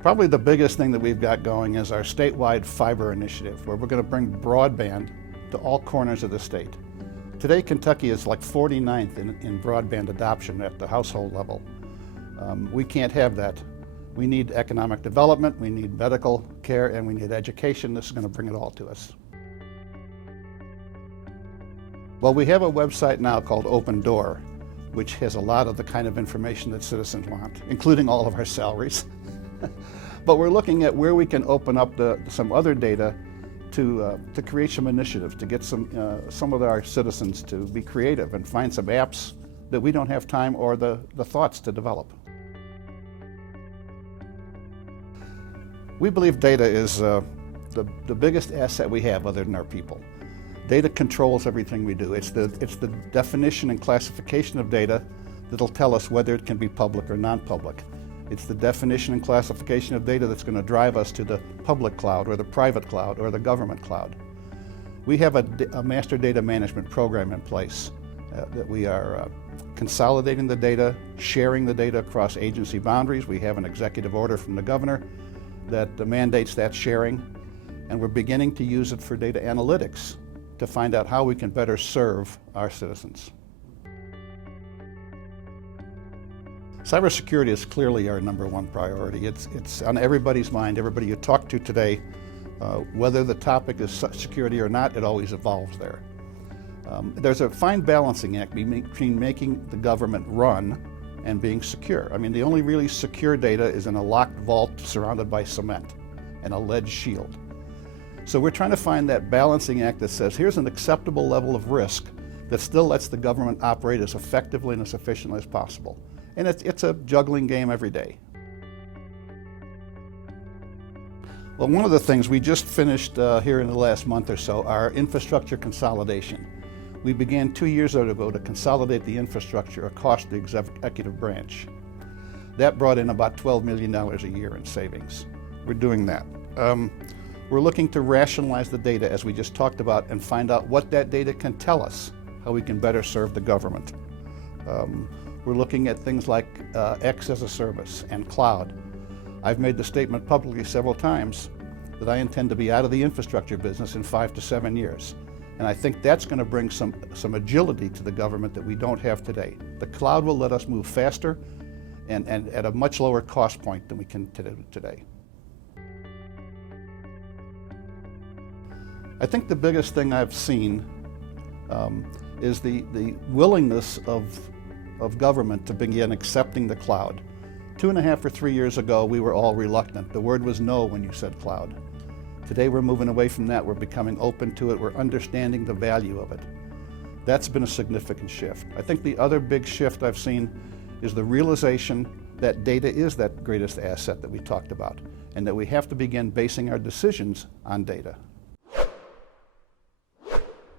Probably the biggest thing that we've got going is our statewide fiber initiative, where we're going to bring broadband to all corners of the state. Today, Kentucky is like 49th in broadband adoption at the household level. We can't have that. We need economic development, we need medical care, and we need education. This is going to bring it all to us. Well, we have a website now called Open Door, which has a lot of the kind of information that citizens want, including all of our salaries. But we're looking at where we can open up some other data to create some initiatives, to get some of our citizens to be creative and find some apps that we don't have time or the thoughts to develop. We believe data is the biggest asset we have other than our people. Data controls everything we do. It's the definition and classification of data that'll tell us whether it can be public or non-public. It's the definition and classification of data that's going to drive us to the public cloud or the private cloud or the government cloud. We have a master data management program in place that we are consolidating the data, sharing the data across agency boundaries. We have an executive order from the governor that mandates that sharing, and we're beginning to use it for data analytics to find out how we can better serve our citizens. Cybersecurity is clearly our #1 priority. It's on everybody's mind. Everybody you talk to today, whether the topic is security or not, it always evolves there. There's a fine balancing act between making the government run and being secure. I mean, the only really secure data is in a locked vault surrounded by cement and a lead shield. So we're trying to find that balancing act that says, here's an acceptable level of risk that still lets the government operate as effectively and as efficiently as possible. And it's a juggling game every day. Well, one of the things we just finished here in the last month or so, our infrastructure consolidation. We began 2 years ago to consolidate the infrastructure across the executive branch. That brought in about $12 million a year in savings. We're doing that. We're looking to rationalize the data, as we just talked about, and find out what that data can tell us, how we can better serve the government. We're looking at things like X as a service and cloud. I've made the statement publicly several times that I intend to be out of the infrastructure business in 5 to 7 years. And I think that's going to bring some agility to the government that we don't have today. The cloud will let us move faster and at a much lower cost point than we can today. I think the biggest thing I've seen is the willingness of government to begin accepting the cloud. 2.5 or 3 years ago, we were all reluctant. The word was no when you said cloud. Today we're moving away from that. We're becoming open to it. We're understanding the value of it. That's been a significant shift. I think the other big shift I've seen is the realization that data is that greatest asset that we talked about, and that we have to begin basing our decisions on data.